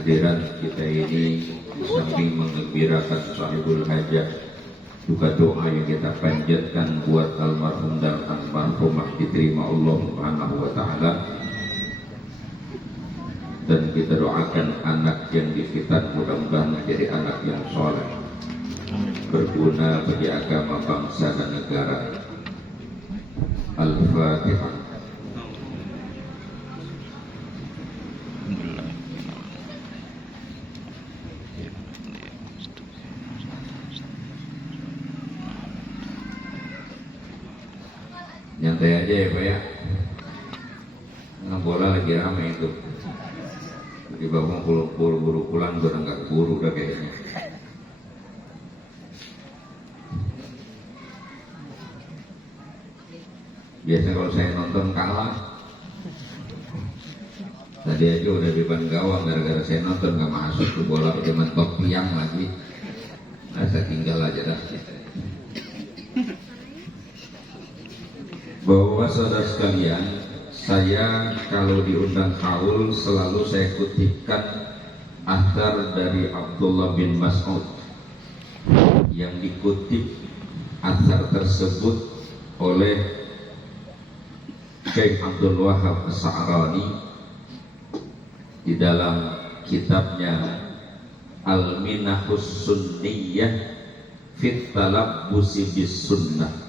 hadiran kita ini samping menggembirakan sahibul hajat, juga doa yang kita panjatkan buat almarhum dan almarhumah diterima Allah Subhanahu wa taala, dan kita doakan anak yang dikitan mudah-mudahan menjadi anak yang soleh, berguna bagi agama, bangsa dan negara. Al-Fatihah. Nyantai aja ya Pak ya. Nggak bola lagi ramai itu. Di bawah buru pulang udah nggak keburu udah kayaknya. Biasanya kalau saya nonton kalah, tadi aja udah di depan gawang gara-gara saya nonton nggak masuk ke bola, udah mentok tiang lagi. Nah, saya tinggal aja dah. Bahwa saudara sekalian, saya kalau diundang haul selalu saya kutipkan athar dari Abdullah bin Mas'ud, yang dikutip athar tersebut oleh Syekh Abdul Wahab As-Sa'rani di dalam kitabnya Al-Minahus Sunniyah Fit Talabbusi bis Sunnah.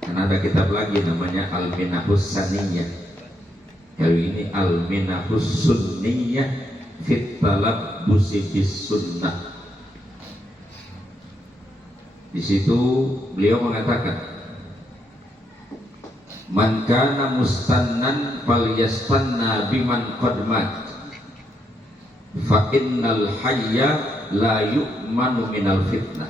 Karena ada kitab lagi namanya Al-Minahus Saniyah. Kalau ini Al-Minahus Sunniyah Fit Talabbusi bis Sunnah. Di situ beliau mengatakan, man kana mustannan falyastanna biman qad mat fa innal hayya la yu'manu minal fitnah.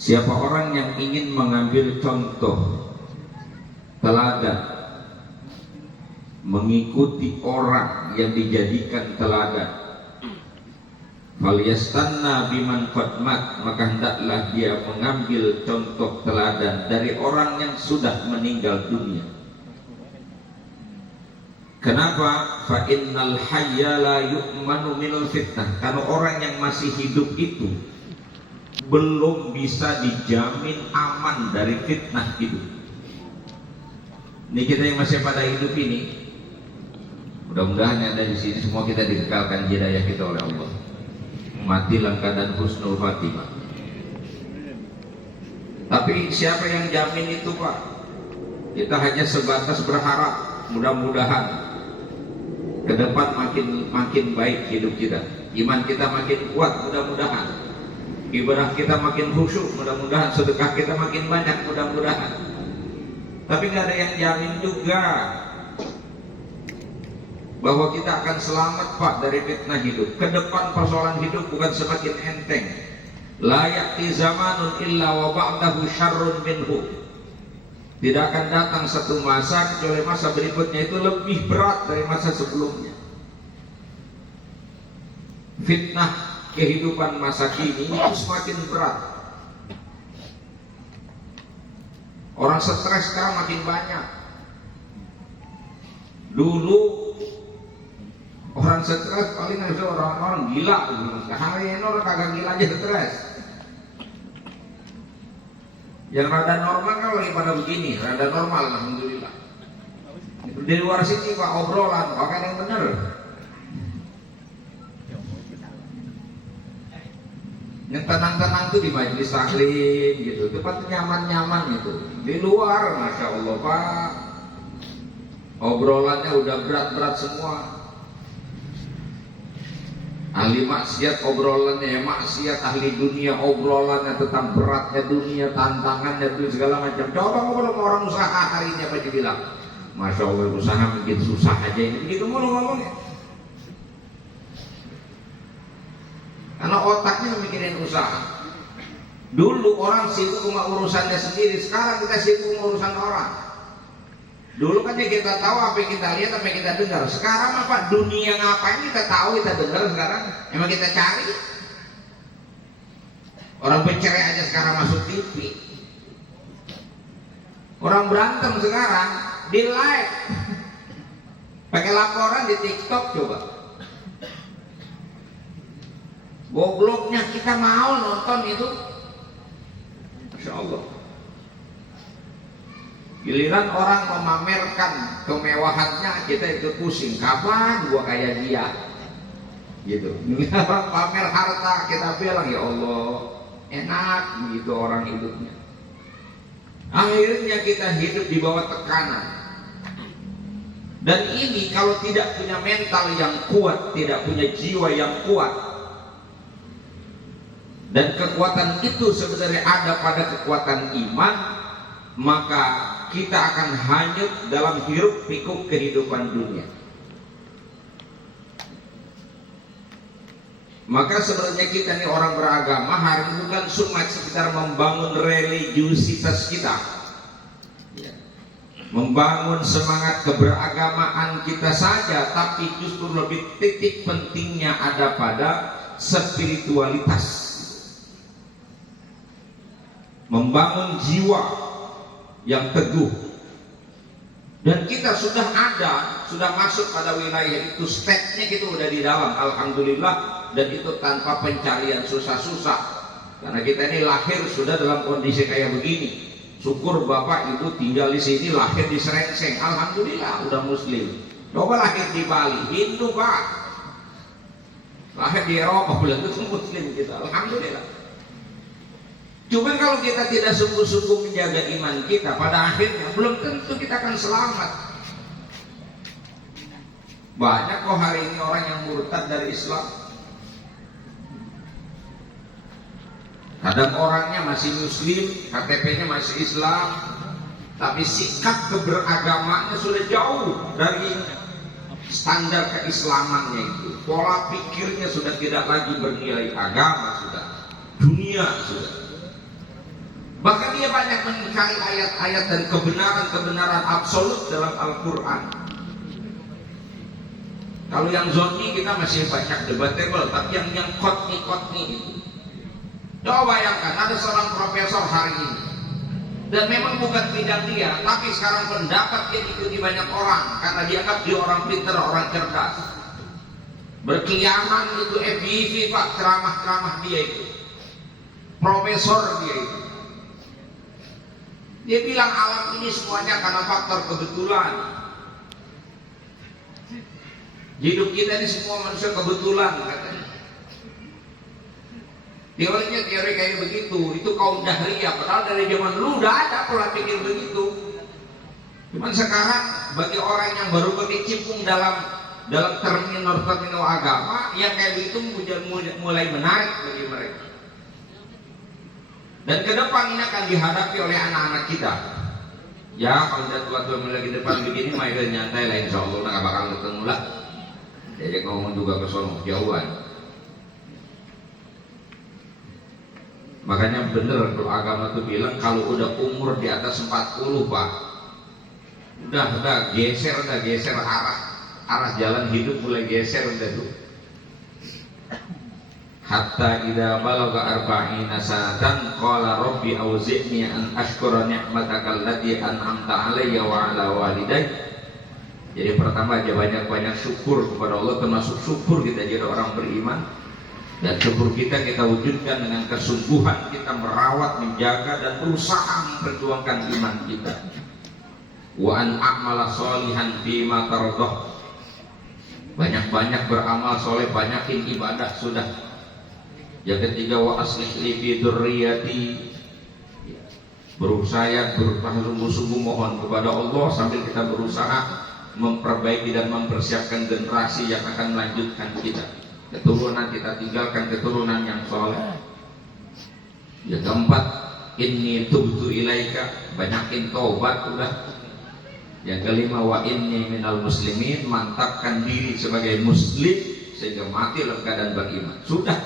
Siapa orang yang ingin mengambil contoh teladan, mengikuti orang yang dijadikan teladan, falyastanna biman qad mat, maka hendaklah dia mengambil contoh teladan dari orang yang sudah meninggal dunia. Kenapa? Fa innal hayya la yu'manu minal fitnah. Karena orang yang masih hidup itu belum bisa dijamin aman dari fitnah hidup. Ini kita yang masih pada hidup ini, mudah-mudahan yang ada di sini semua kita dikekalkan hidayah kita oleh Allah. Mati dalam keadaan husnul khatimah. Tapi siapa yang jamin itu Pak? Kita hanya sebatas berharap, mudah-mudahan ke depan makin baik hidup kita, iman kita makin kuat, mudah-mudahan ibadah kita makin khusyuk, mudah-mudahan sedekah kita makin banyak, mudah-mudahan. Tapi nggak ada yang jamin juga bahwa kita akan selamat Pak dari fitnah hidup. Ke depan persoalan hidup bukan semakin enteng. La ya'ti zamanun illa wa ba'dahu syarrun minhu. Tidak akan datang satu masa kecuali masa berikutnya itu lebih berat dari masa sebelumnya. Fitnah kehidupan masa kini itu semakin berat. Orang stres sekarang makin banyak. Dulu orang stres paling ada orang-orang gila. Sekarang ini orang kagak gila aja stres. Yang rada normal kan lagi pada begini, rada normal alhamdulillah. Di luar sini Pak obrolan, kagak ada yang bener. Yang tenang-tenang tuh di majelis taklim gitu, tempat nyaman-nyaman itu. Di luar, masya Allah Pak, obrolannya udah berat-berat semua. Ahli maksiat obrolannya ya maksiat, ahli dunia obrolannya tentang beratnya dunia, tantangannya itu segala macam. Coba ngobrol sama orang usaha hari ini apa dibilang? Masya Allah usaha mungkin susah aja ini, begitu mulu ngomongnya. Karena otaknya mikirin usaha. Dulu orang sibuk sama urusannya sendiri, sekarang kita sibuk sama urusan orang. Dulu kan ya kita tahu apa yang kita lihat, apa yang kita dengar. Sekarang apa? Dunia ngapain kita tahu, kita dengar sekarang. Emang kita cari. Orang bercerai aja sekarang masuk TV. Orang berantem sekarang di live. Pakai laporan di TikTok coba. Gobloknya kita mau nonton itu. Masya Allah. Giliran orang memamerkan kemewahannya, kita itu pusing. Kapan gua kayak dia? Gitu. Orang pamer harta, kita bilang ya Allah, enak gitu orang hidupnya. Akhirnya kita hidup di bawah tekanan. Dan ini kalau tidak punya mental yang kuat, tidak punya jiwa yang kuat, dan kekuatan itu sebenarnya ada pada kekuatan iman, maka kita akan hanyut dalam hiruk pikuk kehidupan dunia. Maka sebenarnya kita ini orang beragama hari ini bukan cuma sekedar membangun religiusitas kita, membangun semangat keberagamaan kita saja, tapi justru lebih titik pentingnya ada pada spiritualitas, membangun jiwa yang teguh. Dan kita sudah masuk pada wilayah itu, stepnya kita udah di dalam, alhamdulillah. Dan itu tanpa pencarian susah-susah, karena kita ini lahir sudah dalam kondisi kayak begini. Syukur bapak ibu tinggal di sini, lahir di Serengseng, alhamdulillah udah muslim. Coba lahir di Bali, Hindu pak, lahir di Eropa, belum tentu muslim kita, alhamdulillah. Cuma kalau kita tidak sungguh-sungguh menjaga iman kita, pada akhirnya belum tentu kita akan selamat. Banyak kok hari ini orang yang murtad dari Islam. Kadang orangnya masih muslim, KTP-nya masih Islam, tapi sikap keberagamaannya sudah jauh dari standar keislamannya itu. Pola pikirnya sudah tidak lagi bernilai agama, sudah dunia sudah. Bahkan dia banyak mencari ayat-ayat dan kebenaran-kebenaran absolut dalam Al-Quran. Kalau yang zonni kita masih banyak debatable, tapi yang kotni itu. Coba bayangkan ada seorang profesor hari ini, dan memang bukan bidang dia, tapi sekarang pendapat dia diikuti banyak orang karena dianggap dia orang pintar, orang cerdas. Berkeliaran itu FBV pak, ceramah dia itu, profesor dia itu. Dia bilang alam ini semuanya karena faktor kebetulan. Hidup kita ini semua manusia kebetulan katanya. Teorinya teori kayak begitu, itu kaum Jahriyah, padahal dari zaman dulu udah ada pola pikir begitu. Cuman sekarang bagi orang yang baru berkecimpung dalam terminal agama, yang kayak begitu mulai menarik bagi mereka. Dan ke depan ini akan dihadapi oleh anak-anak kita. Ya kalau udah tua-tua mulai di depan begini, mah nyantai lah, insya Allah nggak bakal ketemu lah. Jadi ngomong juga ke sono jauhan. Makanya bener kalau agama tuh bilang kalau udah umur di atas 40 pak, udah geser arah jalan hidup mulai geser udah tuh. Hatta idza balagha arba'ina sanatan qala rabbi auzi'ni an ashkura ni'mataka allati an'amta 'alayya wa 'ala walidayya. Jadi pertama aja banyak-banyak syukur kepada Allah, termasuk syukur kita jadi orang beriman. Dan syukur kita wujudkan dengan kesungguhan kita merawat, menjaga dan berusaha memperjuangkan iman kita. Wa an a'mala sholihan fima tardha. Banyak-banyak beramal soleh, banyakin ibadah sudah. Yang ketiga wa aslih li fi dzurriyyati. Berusaha sungguh-sungguh mohon kepada Allah sambil kita berusaha memperbaiki dan mempersiapkan generasi yang akan melanjutkan kita. Keturunan kita tinggalkan keturunan yang soleh. Yang keempat, inni tubtu ilaika, banyakin taubat udah. Yang kelima, wa inni minal muslimin, mantapkan diri sebagai muslim sehingga mati dalam keadaan beriman. Sudah.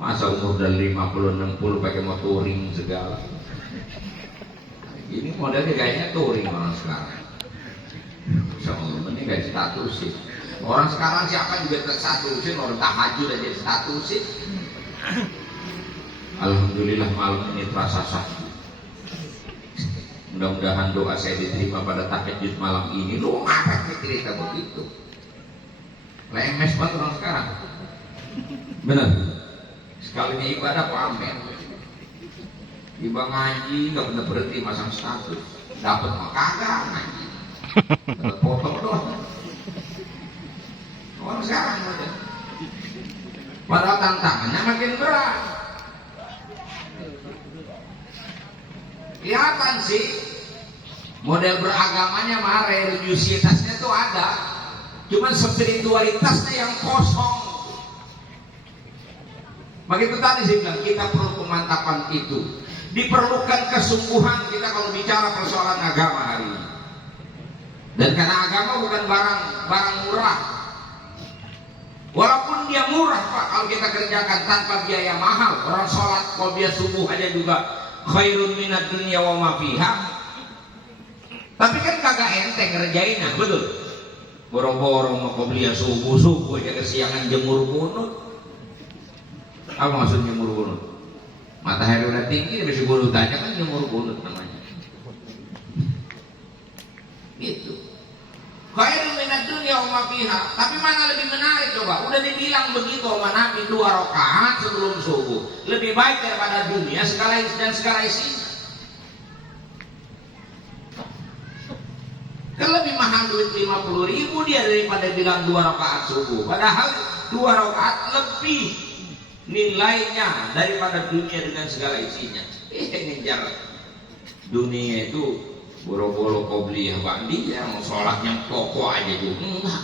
Masa umur dari 50-60 pakai mau touring segala. Ini modelnya kayaknya touring orang sekarang. Insya Allah ini gak statusin. Orang sekarang siapa juga terstatusin, orang tahajud aja statusin. Alhamdulillah malam ini terasa sakit. Mudah-mudahan doa saya diterima pada tahajud malam ini. Lu apa cerita begitu? Lemes banget orang sekarang. Benar. Sekalinya ibadah pamer. Tiba ngaji nggak pernah berhenti masang status. Dapat mah kagak ngaji. Dapat foto doang. Orang sekarang aja. Padahal tantangannya makin berat. Kelihatan sih model beragamanya mah religiusitasnya tuh ada, cuman spiritualitasnya yang kosong. Begitu tadi saya bilang kita perlu pemantapan itu, diperlukan kesungguhan kita kalau bicara persoalan agama hari ini. Dan karena agama bukan barang murah, walaupun dia murah Pak, kalau kita kerjakan tanpa biaya mahal, orang sholat kalau dia subuh aja juga khairun minad dunya wa ma fiha. Tapi kan kagak enteng ngerjainnya, betul? Boro-boro mau qobliyah subuh aja kesiangan jemur bunut. Apa maksud jemur bunut? Matahari udah tinggi, habis bunut aja kan jemur bunut namanya. Gitu. Khairun minad dunya wa ma fiha. Tapi mana lebih menarik coba? Udah dibilang begitu sama Nabi 2 rakaat sebelum subuh. Lebih baik daripada dunia segala isinya. Kan lebih mahal duit 50.000 dia daripada bilang 2 rakaat subuh. Padahal 2 rakaat lebih nilainya daripada dunia dengan segala isinya. Ngejar dunia itu boro-boro qobliyah ba'diyah, ya mau sholatnya pokok aja juga enggak.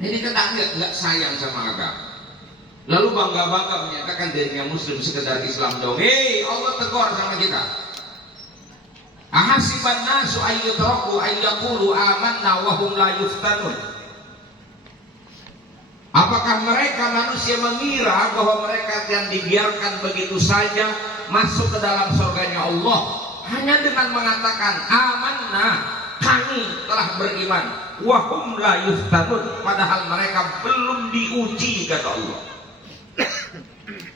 Jadi kita enggak sayang sama agama. Lalu bangga-bangga menyatakan dirinya muslim sekedar Islam dong. Allah tegur sama kita. Ahasiban nasu ayyutraku ayyaqulu amanna wa hum la yuftanun. Apakah mereka manusia mengira bahwa mereka yang dibiarkan begitu saja masuk ke dalam surganya Allah hanya dengan mengatakan amanna, kami telah beriman, wa hum la yuftanun, padahal mereka belum diuji kata Allah.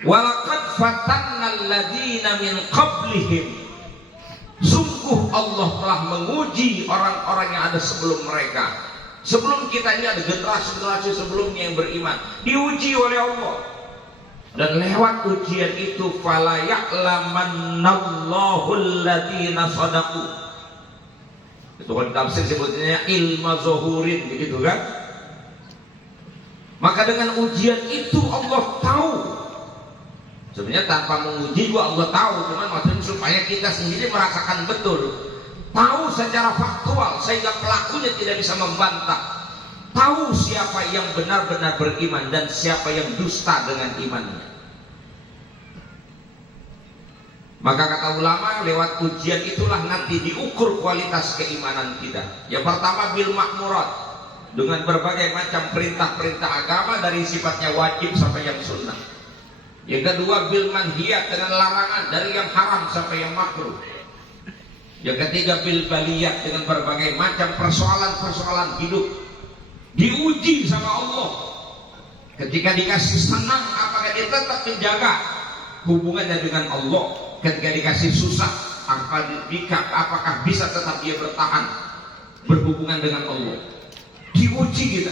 Walaqad fatanna alladziina min qablihim, sungguh Allah telah menguji orang-orang yang ada sebelum mereka. Sebelum kita ini ada generasi-generasi sebelumnya yang beriman, diuji oleh Allah. Dan lewat ujian itu fala ya'lamannallahu alladziina shadaqu. Itu kan tafsir sebutnya ilmu zuhurin begitu kan? Maka dengan ujian itu Allah tahu. Sebenarnya tanpa menguji juga Allah tahu, cuman maksudnya supaya kita sendiri merasakan betul. Tahu secara faktual sehingga pelakunya tidak bisa membantah. Tahu siapa yang benar-benar beriman dan siapa yang dusta dengan imannya. Maka kata ulama, lewat ujian itulah nanti diukur kualitas keimanan kita. Yang pertama bil ma'murat, dengan berbagai macam perintah-perintah agama dari sifatnya wajib sampai yang sunnah. Yang kedua bil manhiyat, dengan larangan dari yang haram sampai yang makruh. Yang ketiga bil baliyat, dengan berbagai macam persoalan-persoalan hidup diuji sama Allah. Ketika dikasih senang, apakah dia tetap menjaga hubungannya dengan Allah? Ketika dikasih susah, apakah bisa tetap dia bertahan berhubungan dengan Allah? Diuji kita.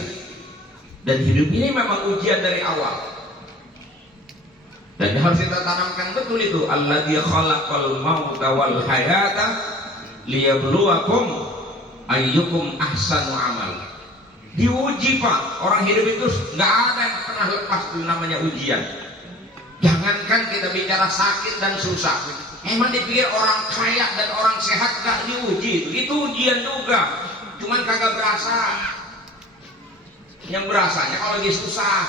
Dan hidup ini memang ujian dari awal. Dan harus kita tanamkan betul itu. Alladzi khalaqal mauta wal hayata liyabluwakum ayyukum ahsanu amal. Diuji Pak. Orang hidup itu nggak ada yang pernah lepas itu namanya ujian. Jangankan kita bicara sakit dan susah. Emang dipikir orang kaya dan orang sehat gak diuji? Itu ujian juga. Cuman kagak berasa. Yang berasanya kalau lagi susah.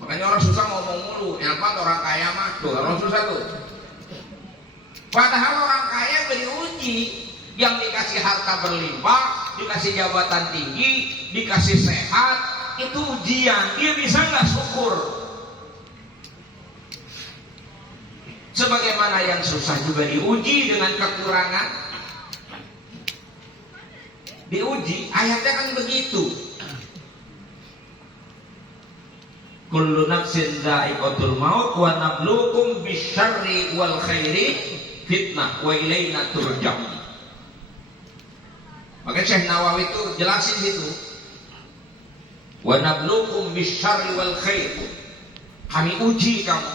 Makanya orang susah ngomong mulu. Yang apa orang kaya mah tuh orang susah tuh. Padahal orang kaya diuji. Yang dikasih harta berlimpah, dikasih jabatan tinggi, dikasih sehat, itu ujian. Dia bisa nggak syukur? Sebagaimana yang susah juga diuji dengan kekurangan. Diuji, ayatnya kan begitu. kullu nafsin dha'iqatul maut wa nabluukum bisyarri wal khairi fitnah wa ilaina turja'un. Maka Syekh Nawawi itu jelasin situ, wa nabluukum bisyarri wal khair, kami uji kamu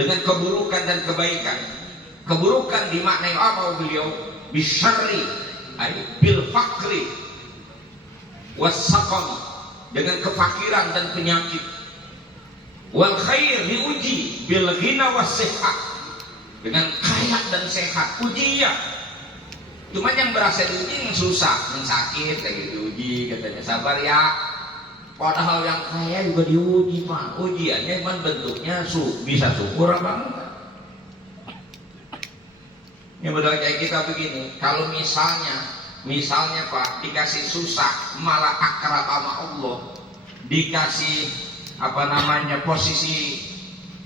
dengan keburukan dan kebaikan. Keburukan dimaknai apa beliau? Bisyarri ay bil fakri was saqam, dengan kefakiran dan penyakit. Wal khair diuji bil ghina was sihat, dengan kaya dan sehat. Uji ya. Cuman yang berasa diuji yang susah, yang sakit lagi diuji, katanya sabar ya. Padahal yang kaya juga diuji, Pak. Ujiannya cuman bentuknya bisa syukur apa enggak. Yang berdoa kayak kita begini, kalau misalnya Pak dikasih susah malah akrab sama Allah, dikasih posisi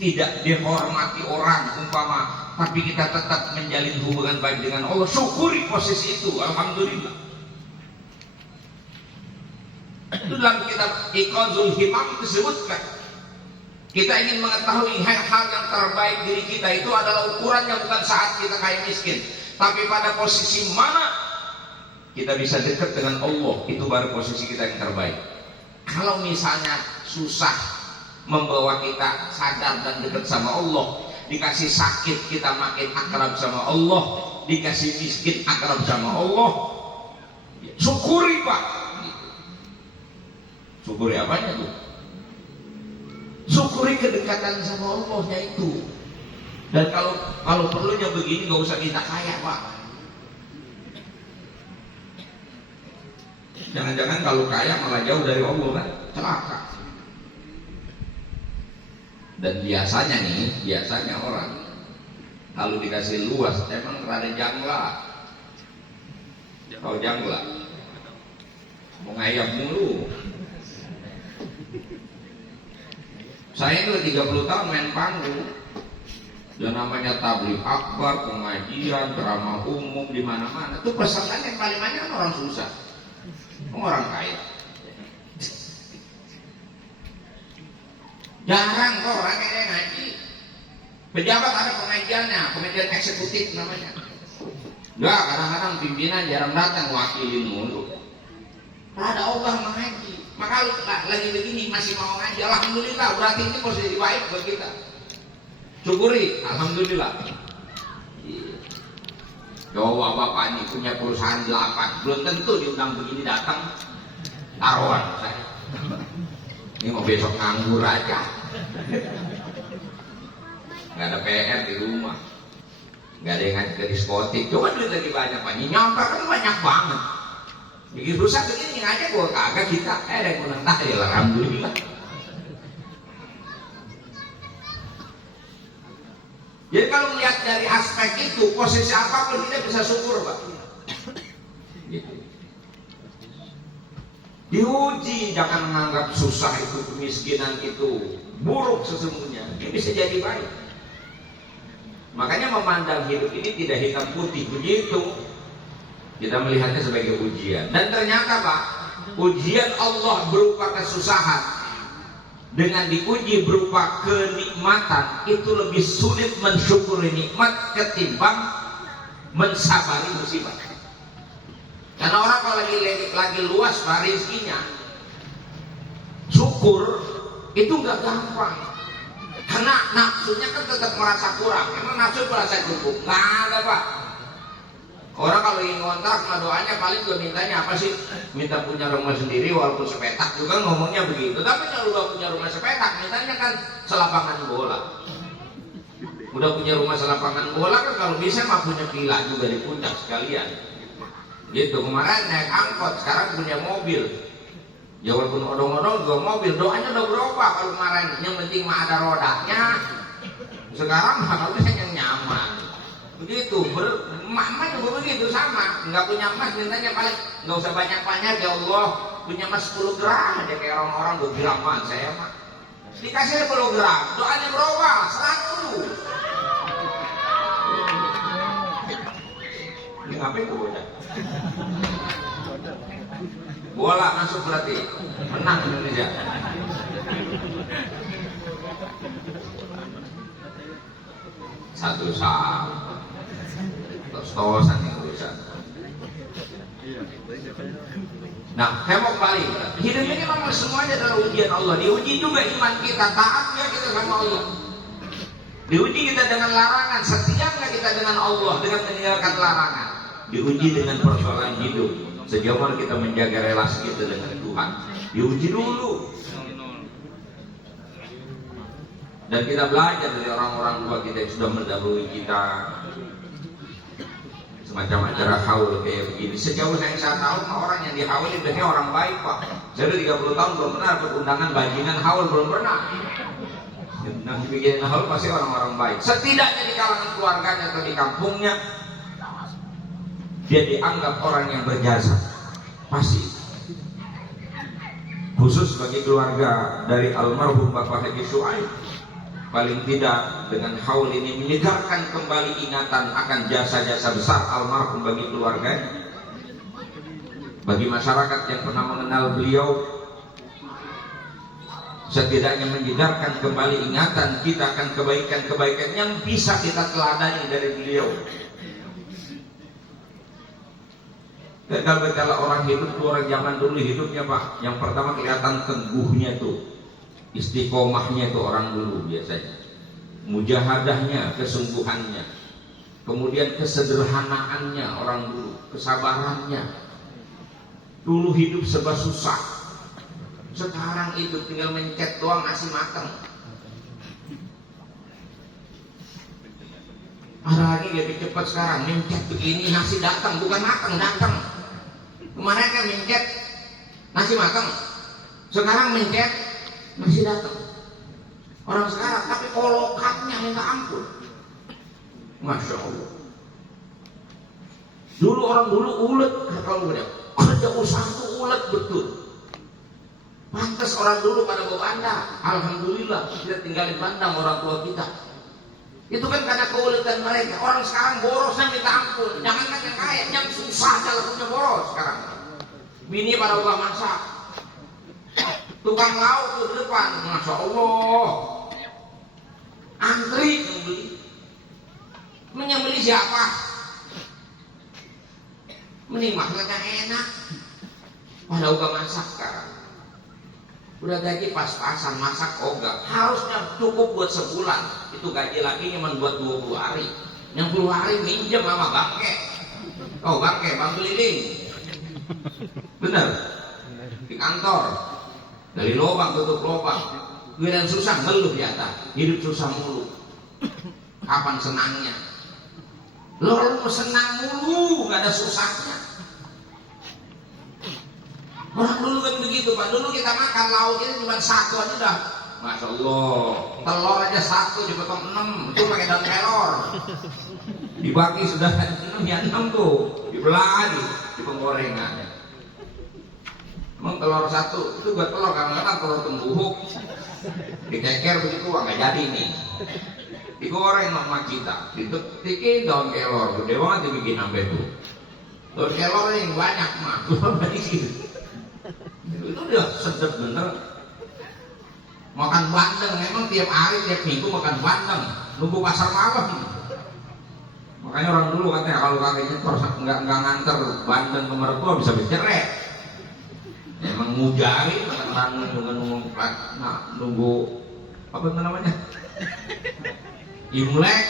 tidak dihormati orang umpama, tapi kita tetap menjalin hubungan baik dengan Allah, syukuri posisi itu, alhamdulillah. Itu dalam kitab Iqazul Himam disebutkan, kita ingin mengetahui hal-hal yang terbaik diri kita itu adalah ukurannya bukan saat kita kaya miskin, tapi pada posisi mana kita bisa dekat dengan Allah, itu baru posisi kita yang terbaik. Kalau misalnya susah membawa kita sadar dan dekat sama Allah, dikasih sakit kita makin akrab sama Allah, dikasih miskin akrab sama Allah, syukuri Pak. Syukuri apanya tuh? Syukuri kedekatan sama Allahnya itu. Dan kalau perlunya begini nggak usah kita kaya Pak. Jangan-jangan kalau kaya malah jauh dari Allah kan, celaka. Dan biasanya orang kalau dikasih luas emang rada jangla. Tahu jangla? Mau ngayap mulu. Saya itu 30 tahun main panggung. Dan namanya tabligh akbar, pengajian, ceramah umum di mana-mana. Itu pesertanya yang paling banyak orang susah. Orang kaya. Jarang kok orang yang ngaji. Pejabat ada pengajiannya, pengajian eksekutif namanya. Enggak, kadang-kadang pimpinan jarang datang, wakilin mulu. Ada Allah mengaji. Maka lagi begini masih mau ngaji, alhamdulillah, berarti ini posisi baik buat kita. Syukuri, alhamdulillah. Coba bapak ini punya perusahaan 8, belum tentu diundang begini datang. Taruhan saya. Ini mau besok nganggur aja. Nggak ada PR di rumah, nggak ada yang ngaji ke diskotik. Coba duit lagi banyak Pak, nyamper kan banyak banget. Bikin rusak begini ngajak gua kagak kita. Ada yang menang tahlil, alhamdulillah. Jadi kalau melihat dari aspek itu, posisi apapun kita bisa syukur Pak. Gitu. Diuji, jangan menganggap susah itu, kemiskinan itu buruk sesungguhnya. Ini bisa jadi baik. Makanya memandang hidup ini tidak hitam putih begitu. Kita melihatnya sebagai ujian. Dan ternyata Pak, ujian Allah berupa kesusahan dengan diuji berupa kenikmatan, itu lebih sulit mensyukuri nikmat ketimbang mensabari musibah. Karena orang kalau lagi luas Pak rezekinya, syukur itu nggak gampang. Karena nafsunya kan tetap merasa kurang. Emang nafsu merasa cukup? Nggak ada Pak. Orang kalau ingin ngontrak, nah doanya paling juga mintanya apa sih? Minta punya rumah sendiri walaupun sepetak, juga ngomongnya begitu. Tapi kalau udah punya rumah sepetak, mintanya kan selapangan bola. Udah punya rumah selapangan bola kan kalau bisa mah punya villa juga di puncak sekalian. Gitu, kemarin naik angkot, sekarang punya mobil. Ya walaupun odong-odong juga mobil, doanya udah berubah kalau kemarin. Yang penting mah ada rodanya. Sekarang mah bisa yang nyaman. Begitu, emak juga begitu sama, nggak punya emas mintanya paling nggak usah banyak-banyak ya Allah, punya emas 10 gram aja kayak orang-orang 2 graman saya mah. Dikasih 10 gram, doanya berubah 100. Ini ngapain tuh bocah? Bola masuk berarti menang Indonesia. Satu sah. Tos-tosan yang urusan. Nah, saya mau kembali. Hidup ini memang semuanya adalah ujian Allah. Diuji juga iman kita, taatnya kita sama Allah. Diuji kita dengan larangan, setia nggak kita dengan Allah dengan meninggalkan larangan. Diuji dengan persoalan hidup, sejauh mana kita menjaga relasi kita dengan Tuhan. Diuji dulu. Dan kita belajar dari orang-orang tua kita yang sudah mendahului kita. Semacam acara haul kayak begini. Sejauh yang saya tahu, orang yang dihauli biasanya orang baik, Pak. Saya udah 30 tahun belum pernah dapat undangan bajingan haul, belum pernah. Nah, bikin haul pasti orang-orang baik. Setidaknya di kalangan keluarganya atau di kampungnya, dia dianggap orang yang berjasa. Pasti. Khusus bagi keluarga dari almarhum Bapak Haji Syuaib, paling tidak dengan haul ini menyegarkan kembali ingatan akan jasa-jasa besar almarhum bagi keluarganya, bagi masyarakat yang pernah mengenal beliau. Setidaknya menyegarkan kembali ingatan kita akan kebaikan-kebaikan yang bisa kita teladani dari beliau. Dan kalau orang hidup tuh, orang zaman dulu hidupnya, Pak, yang pertama kelihatan teguhnya tuh, istiqomahnya tuh orang dulu biasanya, mujahadahnya, kesungguhannya, kemudian kesederhanaannya orang dulu, kesabarannya. Dulu hidup serba susah, sekarang itu tinggal mencet doang nasi mateng. Ada lagi lebih cepat sekarang, mencet begini nasi datang, bukan mateng, datang. Kemarin kan mencet nasi mateng, sekarang mencet nasi datang. Orang sekarang tapi kolokatnya minta ampun. Masya Allah. Dulu orang dulu ulet, kalau udah kerja usaha itu ulet betul. Pantas orang dulu pada bawa bandang. Alhamdulillah kita tinggalin bandang orang tua kita. Itu kan karena keuletan mereka. Orang sekarang borosnya minta ampun. Jangankan yang kaya, yang susah aja punya boros sekarang. Bini pada ubah masak, tukang lauk tuh di depan, Masya Allah, antri membeli. Menyembeli siapa? Mending maksudnya enak. Pada ubah masak sekarang. Udah gaji pas-pasan, masak ogah. Harusnya cukup buat sebulan. Itu gaji lagi cuma buat 20 hari. Yang 10 hari minjem sama bangke. Oh bangke, bang keliling. Bener. Di kantor. Dari lubang tutup lubang. Giliran susah ngeluh di atas. Hidup susah mulu. Kapan senangnya? Lo senang mulu, gak ada susahnya. Orang dulu kan begitu, Pak. Dulu kita makan lauk ini cuma satu aja udah, Masya Allah. Telur aja satu dipotong 6, itu pakai daun kelor. Dibagi sudah 6 ya 6 tuh, dibelah lagi di penggorengan. Emang telur satu itu buat telur, kadang-kadang telur tembuhuk dikeker begitu, nggak jadi nih. Digoreng sama kita, ditikin daun kelor, gede banget dibikin sampai tuh. Daun kelor yang banyak mah, itu udah sedap bener. Makan bandeng, memang tiap hari, tiap minggu makan bandeng, nunggu pasar malam. Makanya orang dulu katanya kalau kakeknya terus nggak nganter bandeng ke mertua bisa bercerai. Emang mujari makan bandeng dengan nunggu apa itu namanya? Imlek,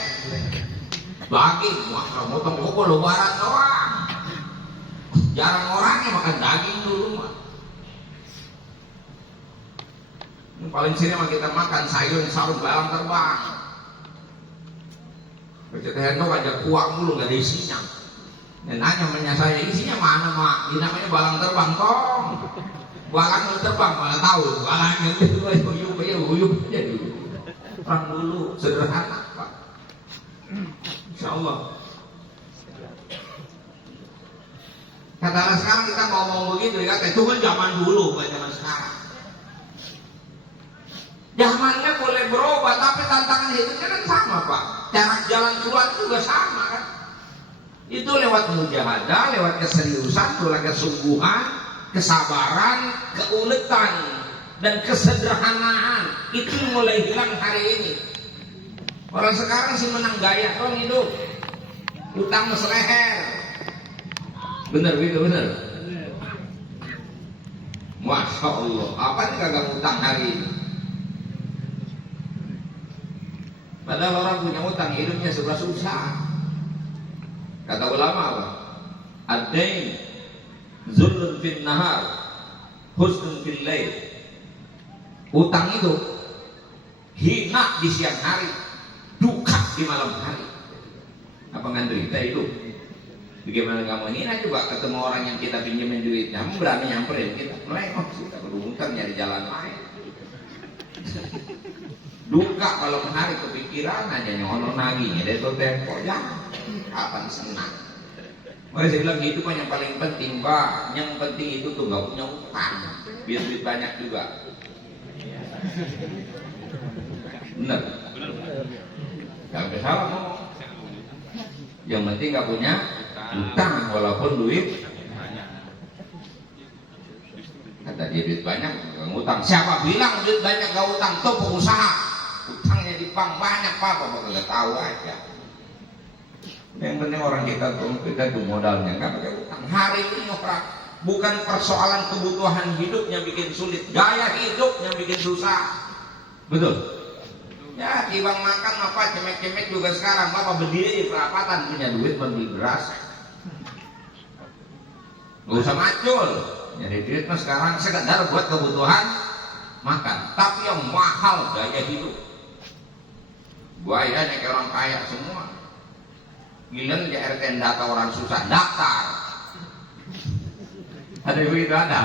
daging, wah motong koko lebaran doang. Jarang orangnya makan daging dulu mah. Paling sini mah kita makan sayur sarung balang terbang. Pecet hendok aja kuah mulu gak ada isinya. Dan nanya sama saya, isinya mana mak? Ini namanya balang terbang tong. Balang terbang mana tahu? Balangnya uyup jadi. Orang dulu sederhana Pak. Insya Allah. Kata sekarang kita ngomong begitu ya, itu kan zaman dulu, bukan zaman sekarang. Zamannya boleh berubah, tapi tantangan hidupnya kan sama Pak. Cara jalan keluar juga sama kan. Itu lewat mujahadah, lewat keseriusan, lewat kesungguhan, kesabaran, keuletan. dan kesederhanaan itu mulai hilang hari ini. Orang sekarang sih menang gaya dong hidup, utang mesleher, bener gitu bener. Masya Allah, apa nih kagak utang hari ini? Padahal orang punya utang hidupnya serba susah. Kata ulama apa? Ad-dain zulun fil nahar, husnun fil lail. Utang itu hina di siang hari, duka di malam hari. Apa nganderita itu? Bagaimana kamu hina juga ketemu orang yang kita pinjemin duitnya, kamu berani nyamperin kita, melengok kita beruntung nyari jalan lain. Duka kalau hari kepikiran aja nyolong naginya dari tempo ya, kapan senang. Makanya saya bilang itu kan yang paling penting, Pak. Yang penting itu tuh nggak punya utang, biar duit banyak juga. Bener. Gak salah ngomong. Yang penting nggak punya utang walaupun duit. Kata dia duit banyak nggak ngutang. Siapa bilang duit banyak nggak utang? Tuh pengusaha utangnya di bank banyak Pak. Bapak nggak tahu aja. Yang penting orang kita tuh modalnya nggak pakai utang. Hari ini orang bukan persoalan kebutuhan hidupnya bikin sulit, gaya hidupnya bikin susah. Betul. Ya, timbang makan apa cemek-cemek juga sekarang. Bapak berdiri di perapatan punya duit beli beras. Gak usah macul. Jadi duit mah sekarang sekedar buat kebutuhan makan. Tapi yang mahal gaya hidup. Buayanya kayak orang kaya semua. Giliran di RT data orang susah daftar. Ada begitu ada.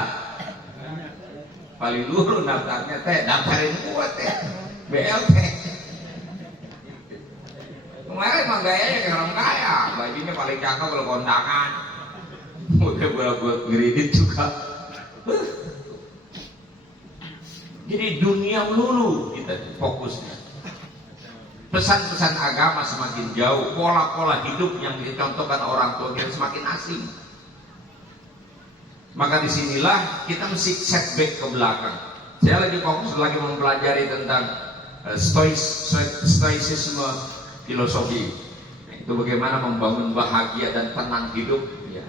Paling dulu daftarnya teh daftarin gua teh BLT. Kemarin mah gayanya kayak orang kaya, bajunya paling cakep kalau kondangan. Udah buat ngeridit juga. Jadi dunia melulu kita fokusnya. Pesan-pesan agama semakin jauh, pola-pola hidup yang dicontohkan orang tua kita semakin asing. Maka disinilah kita mesti setback ke belakang. Saya lagi fokus lagi mempelajari tentang stoicisme filosofi. Itu bagaimana membangun bahagia dan tenang hidup ya,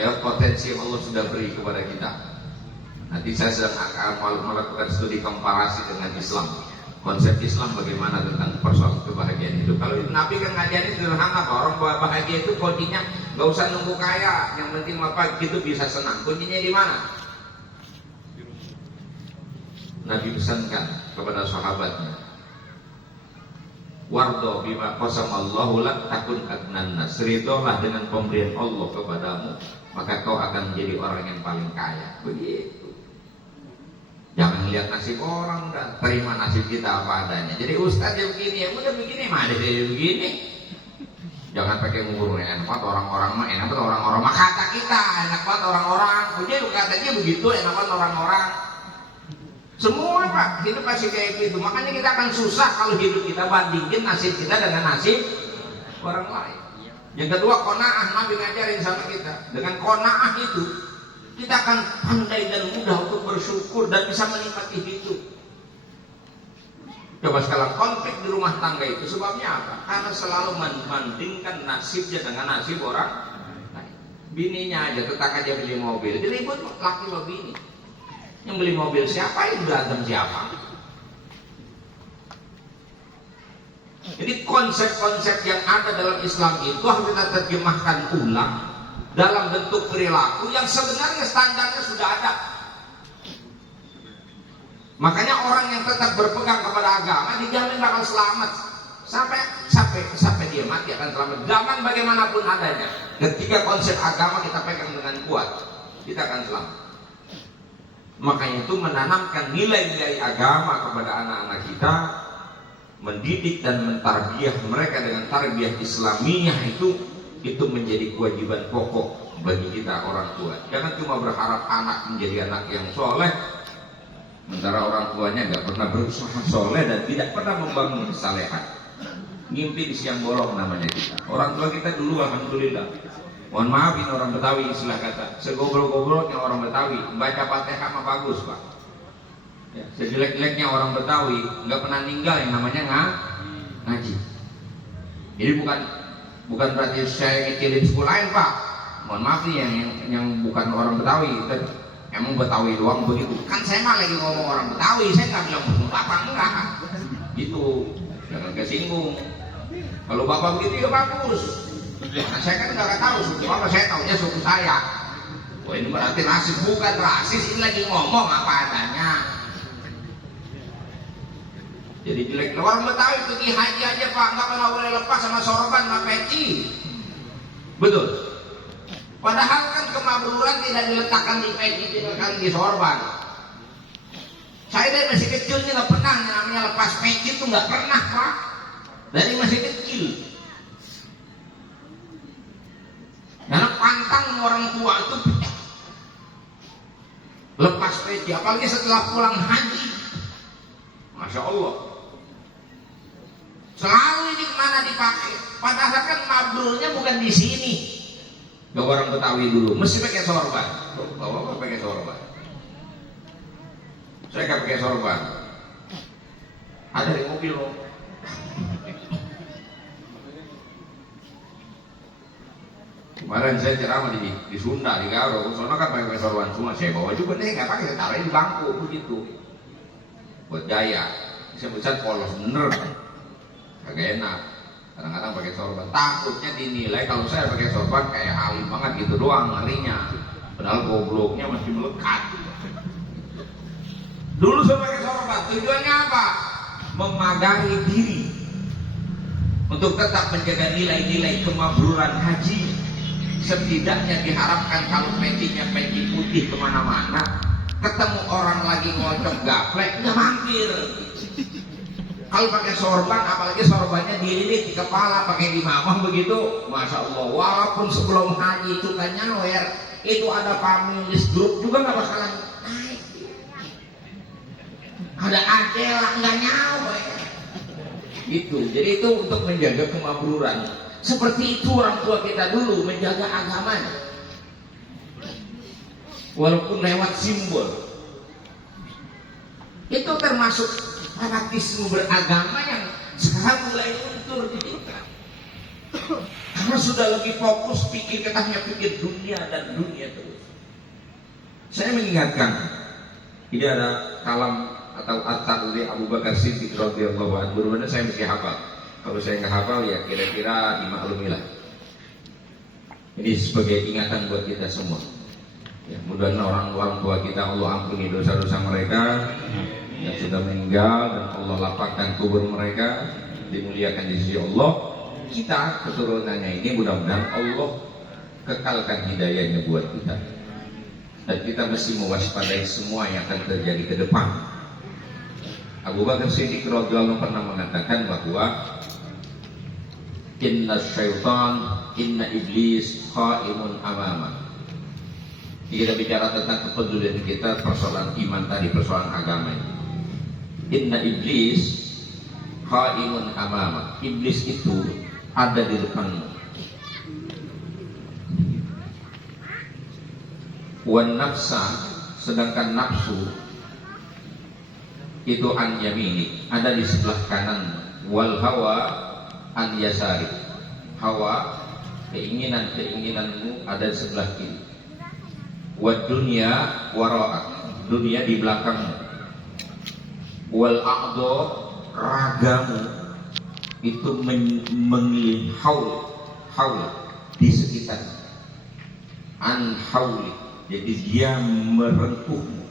lewat potensi yang Allah sudah beri kepada kita. Nanti saya sedang akan melakukan studi komparasi dengan Islam. Konsep Islam bagaimana tentang persoalan kebahagiaan hidup. Kalau Nabi kan ngajarin sederhana, orang bahagia itu kuncinya nggak usah nunggu kaya, yang penting apa gitu bisa senang. Kuncinya di mana? Nabi pesankan kepada sahabatnya, wardo bima qasamallahu lak takun adnan nas. Ridholah dengan pemberian Allah kepadamu, maka kau akan menjadi orang yang paling kaya. Begitu. Jangan lihat nasib orang, udah terima nasib kita apa adanya. Jadi ustaz ya begini, ya udah begini, mah ada dia begini. Jangan pakai ngurung, enak banget orang-orang mah, enak banget orang-orang mah kata kita, enak banget orang-orang. Udah katanya begitu, enak banget orang-orang. Semua Pak, hidup pasti kayak gitu. Makanya kita akan susah kalau hidup kita bandingin nasib kita dengan nasib orang lain. Yang kedua, qanaah. Nabi ngajarin sama kita. Dengan qanaah itu kita akan pandai dan mudah untuk bersyukur dan bisa menikmati hidup. Coba sekarang konflik di rumah tangga itu sebabnya apa? Karena selalu membandingkan nasibnya dengan nasib orang lain. Bininya aja, tetangga aja beli mobil, diribut laki sama bini. Yang beli mobil siapa, yang berantem siapa? Jadi konsep-konsep yang ada dalam Islam itu harus kita terjemahkan ulang dalam bentuk perilaku yang sebenarnya standarnya sudah ada. Makanya orang yang tetap berpegang kepada agama dijamin bakal selamat sampai dia mati akan selamat. Zaman bagaimanapun adanya, ketika konsep agama kita pegang dengan kuat, kita akan selamat. Makanya itu menanamkan nilai-nilai agama kepada anak-anak kita, mendidik dan mentarbiyah mereka dengan tarbiyah Islamiyah itu menjadi kewajiban pokok bagi kita orang tua. Jangan cuma berharap anak menjadi anak yang soleh, sementara orang tuanya nggak pernah berusaha soleh dan tidak pernah membangun kesalehan. Ngimpi di siang bolong namanya kita. Orang tua kita dulu alhamdulillah. Mohon maaf ini orang Betawi istilah kata. Segoblok-gobloknya orang Betawi baca Fatihah mah bagus Pak. Ya, sejelek-jeleknya orang Betawi nggak pernah ninggal yang namanya ngaji. Jadi bukan berarti saya ngecilin suku lain, Pak. Mohon maaf nih yang bukan orang Betawi. Emang Betawi doang begitu? Kan saya mah lagi ngomong orang Betawi, saya nggak bilang musuh Bapak, enggak. Gitu, jangan kesinggung. Kalau Bapak begitu ya bagus. Nah, saya kan nggak tahu suku apa, saya tahunya suku saya. Wah, ini berarti rasis, bukan rasis, ini lagi ngomong apa adanya. Jadi jelek. Orang Betawi pergi haji aja Pak, nggak pernah boleh lepas sama sorban sama peci. Betul. Padahal kan kemabruran tidak diletakkan di peci, diletakkan di sorban. Saya dari masih kecil nggak pernah namanya lepas peci itu nggak pernah Pak. Dari masih kecil. Karena pantang orang tua itu lepas peci, apalagi setelah pulang haji. Masya Allah. Selalu ini kemana dipakai. Padahal kan mabrurnya bukan di sini. Gak orang Betawi dulu, mesti pakai sorban. Bapak pakai sorban. Saya nggak pakai sorban. Ada di mobil loh. Kemarin saya ceramah di Sunda, di Garo. Soalnya kan pakai sorban semua. Saya bawa juga deh, nggak pakai, taruh di bangku begitu. Buat gaya. Saya besar polos bener. Kagak enak. Kadang-kadang pakai sorban, takutnya dinilai kalau saya pakai sorban kayak alim banget gitu doang, ngerinya. Padahal gobloknya masih melekat. Dulu saya pakai sorban, tujuannya apa? Memagari diri untuk tetap menjaga nilai-nilai kemabruran haji. Setidaknya diharapkan kalau pecinya peci putih kemana-mana, ketemu orang lagi ngocok gaplek, nggak mampir. Kalau pakai sorban, apalagi sorbannya dililit di kepala, pakai di mamah begitu, Masya Allah. Walaupun sebelum haji itu kan nyawer, itu ada pamilis grup juga nggak bakalan naik. Ada adela nggak nyawer. Gitu. Jadi itu untuk menjaga kemabruran. Seperti itu orang tua kita dulu menjaga agamanya. Walaupun lewat simbol. Itu termasuk fanatisme beragama yang sekarang mulai muncul di kita. Karena sudah lebih fokus katanya pikir dunia dan dunia terus. Saya mengingatkan, ini ada kalam atau atar dari Abu Bakar Siddiq radhiyallahu anhu. Benar-benar saya mesti hafal. Kalau saya nggak hafal ya kira-kira dimaklumilah. Ini sebagai ingatan buat kita semua. Ya, mudah-mudahan orang tua kita Allah ampuni dosa-dosa mereka yang sudah meninggal dan Allah lapangkan kubur mereka, dimuliakan di sisi Allah. Kita keturunannya ini mudah-mudahan Allah kekalkan hidayahnya buat kita. Dan kita mesti mewaspadai semua yang akan terjadi ke depan. Abu Bakar Siddiq radhiyallahu pernah mengatakan bahwa inna iblis qaimun amama. Kita bicara tentang kepedulian kita persoalan iman tadi, persoalan agama ini. Inna iblis qaimun amama. Iblis itu ada di depanmu. Wan nafsa, sedangkan nafsu itu an yamini, ada di sebelah kanan. Wal hawa an yasari. Hawa, keinginanmu ada di sebelah kiri. Wad dunya wara'ak, dunia di belakangmu. Wal a'do, ragamu itu mengelilingi haul di sekitar an hauli, jadi dia merengkuhmu.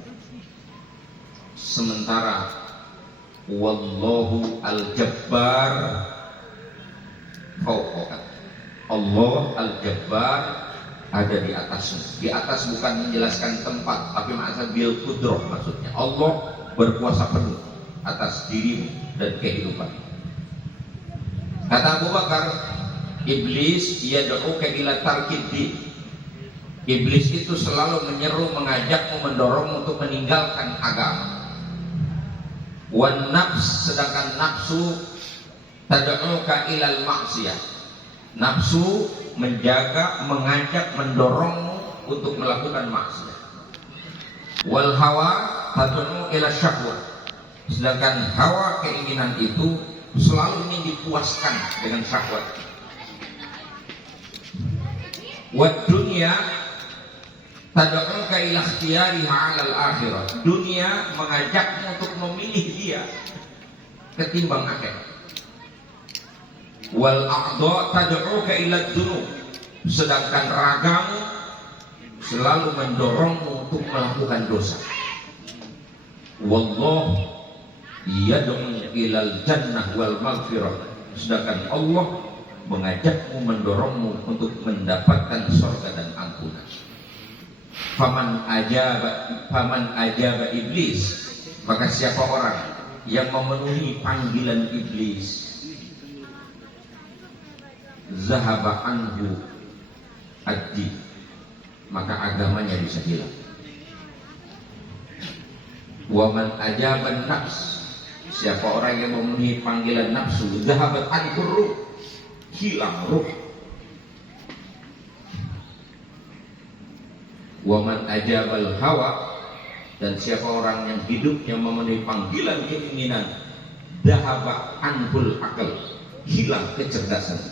Sementara wallahu al-jabbar fawqaka, Allah al-jabbar ada di atasmu. Di atas bukan menjelaskan tempat, tapi maksudnya bil kudroh, maksudnya Allah berkuasa penuh atas dirimu dan kehidupan. Kata Abu Bakar, iblis yad'uka ila tarkid din. Iblis itu selalu menyeru, mengajakmu, mendorongmu untuk meninggalkan agama. Wan nafs, sedangkan nafsu tad'uka ilal maksiyah. Nafsu menjaga, mengajak, mendorongmu untuk melakukan maksiat. Wal hawa tad'u ila syahwat, sedangkan hawa keinginan itu selalu ingin dipuaskan dengan syahwat. Wa dunya tad'uka ila ikhtiyariha 'ala al-akhirah, dunia mengajakmu untuk memilih dia ketimbang akhirat. Wal a'dha tad'uka ila dzunub, sedangkan ragamu selalu mendorongmu untuk melakukan dosa. Wallahu yad'u ilal jannah wal maghfirah, sedangkan Allah mengajakmu, mendorongmu untuk mendapatkan surga dan ampunan. Faman ajaba iblis, maka siapa orang yang memenuhi panggilan iblis, zahaba anhu ad-din, maka agamanya bisa hilang. Wa man ajaba nafs, siapa orang yang memenuhi panggilan nafsu, zahabat anhu ruh, hilang ruh. Wa man ajabal hawa, dan siapa orang yang hidupnya memenuhi panggilan keinginan, zahaba anhul akal, hilang kecerdasan.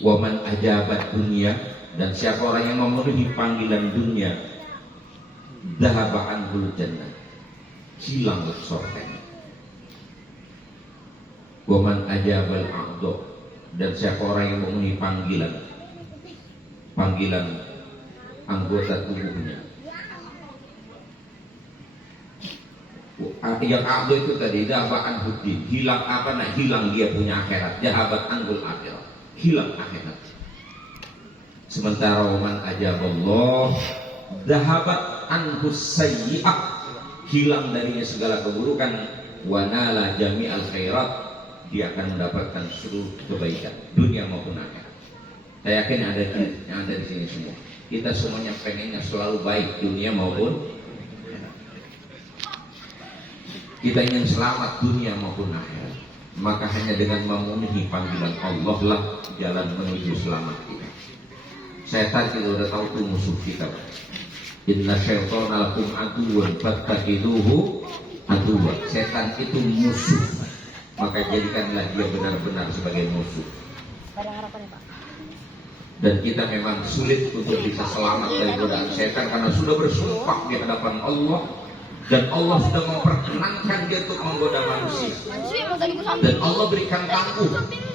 Wa man ajabat dunia, dan siapa orang yang memenuhi panggilan dunia, zahaba anhul jannah, hilang surganya. Wa man ajabal a'dha, dan siapa orang yang memenuhi panggilan anggota tubuhnya. Yang a'dha itu tadi zahaba anhud din, hilang apa? Nah, hilang dia punya akhirat. Zahabat anhul akhirat, hilang akhirat. Sementara man ajaballah zahabat anhus sayyi'ah, hilang darinya segala keburukan. Wa nala jami'al khairat, dia akan mendapatkan seluruh kebaikan dunia maupun akhirat. Saya yakin yang ada di sini semua, kita semuanya pengennya selalu baik dunia maupun akhirat. Kita ingin selamat dunia maupun akhirat. Maka hanya dengan memenuhi panggilan Allah lah jalan menuju selamat kita. Setan kita udah tahu tuh musuh kita. Inna syaitana lakum aduwwan fattakhiduhu aduwwa. Setan itu musuh, maka jadikanlah dia benar-benar sebagai musuh. Dan kita memang sulit untuk bisa selamat dari godaan setan karena sudah bersumpah di hadapan Allah, dan Allah sudah memperkenankan dia untuk menggoda manusia. Dan Allah berikan tangguh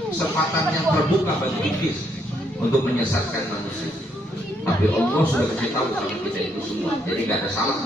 kesempatan yang terbuka bagi iblis untuk menyesatkan manusia. Tapi Allah sudah kasih tahu sama kita itu semua, jadi gak ada salah.